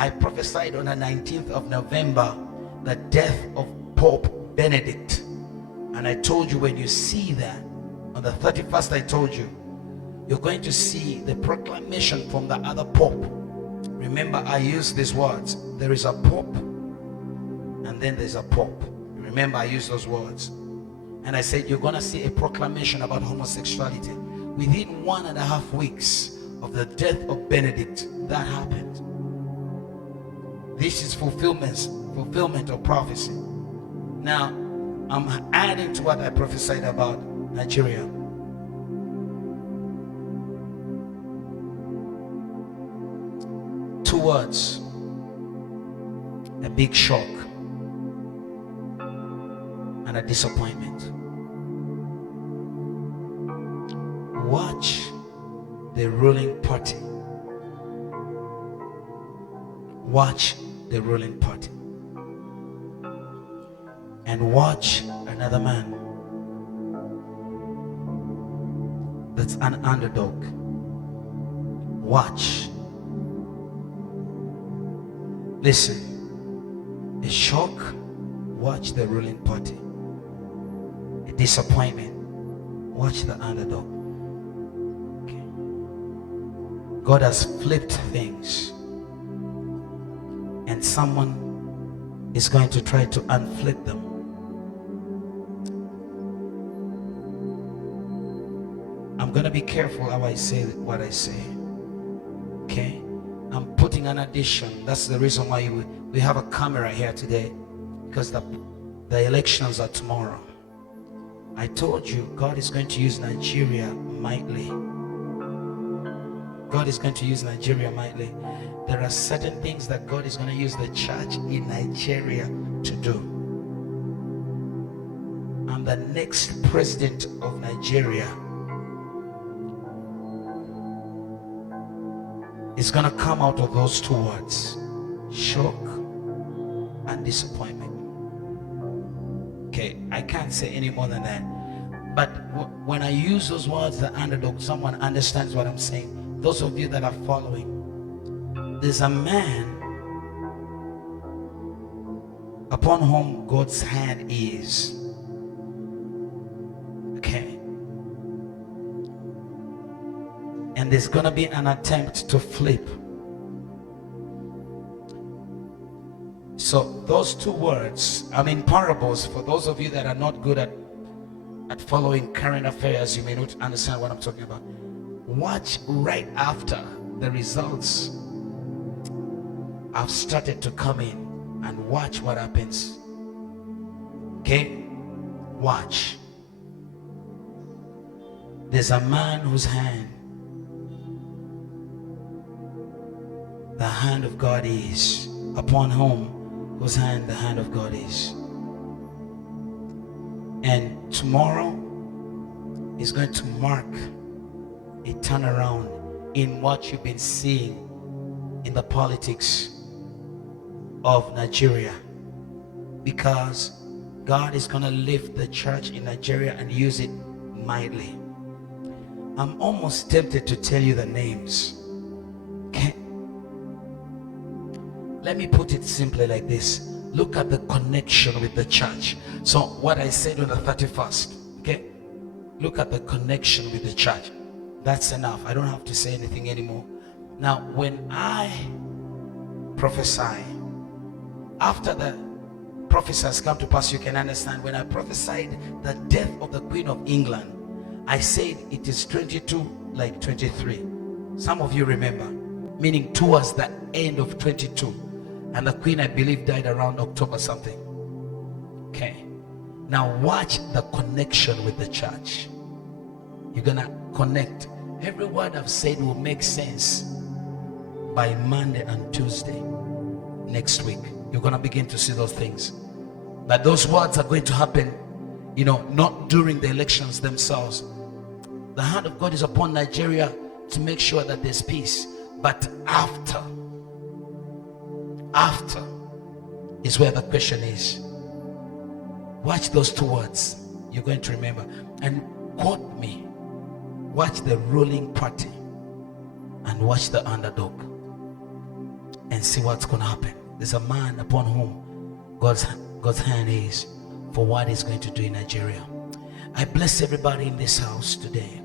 I prophesied on the 19th of November the death of Pope Benedict. And I told you, when you see that, on the 31st I told you, you're going to see the proclamation from the other Pope. Remember, I used these words. There is a Pope, and then there's a Pope. Remember, I used those words. And I said, you're going to see a proclamation about homosexuality. Within 1.5 weeks of the death of Benedict, that happened. This is fulfillment of prophecy. Now, I'm adding to what I prophesied about Nigeria. Two words: a big shock and a disappointment. Watch the ruling party. Watch the ruling party. And watch another man that's an underdog. Watch. Listen. A shock. Watch the ruling party. A disappointment. Watch the underdog. Okay. God has flipped things, and someone is going to try to unflip them. I'm going to be careful how I say what I say. Okay? I'm putting an addition. That's the reason why we have a camera here today, because the elections are tomorrow. I told you God is going to use Nigeria mightily. God is going to use Nigeria mightily. There are certain things that God is going to use the church in Nigeria to do. And the next president of Nigeria is going to come out of those two words: shock and disappointment. Okay, I can't say any more than that. But when I use those words, the underdog, someone understands what I'm saying. Those of you that are following, there's a man upon whom God's hand is. Okay. And there's going to be an attempt to flip. So those two words, I mean parables, for those of you that are not good at following current affairs, you may not understand what I'm talking about. Watch right after the results have started to come in, and watch what happens. Okay? Watch. There's a man whose hand, the hand of God is, upon whose hand the hand of God is. And tomorrow is going to mark a turnaround in what you've been seeing in the politics of Nigeria, because God is going to lift the church in Nigeria and use it mightily. I'm almost tempted to tell you the names. Okay? Let me put it simply like this. Look at the connection with the church. So what I said on the 31st, okay? Look at the connection with the church. That's enough. I don't have to say anything anymore. Now, when I prophesy, after the prophecy has come to pass, you can understand. When I prophesied the death of the Queen of England, I said it is 22 like 23. Some of you remember, meaning towards the end of 22. And the Queen, I believe, died around October something. Okay. Now watch the connection with the church. You're gonna connect. Every word I've said will make sense by Monday and Tuesday next week. You're gonna begin to see those things. But those words are going to happen, you know, not during the elections themselves. The hand of God is upon Nigeria to make sure that there's peace. But after is where the question is. Watch those two words. You're going to remember. And quote me. Watch the ruling party and watch the underdog. and see what's going to happen. There's a man upon whom God's hand is for what he's going to do in Nigeria. I bless everybody in this house today.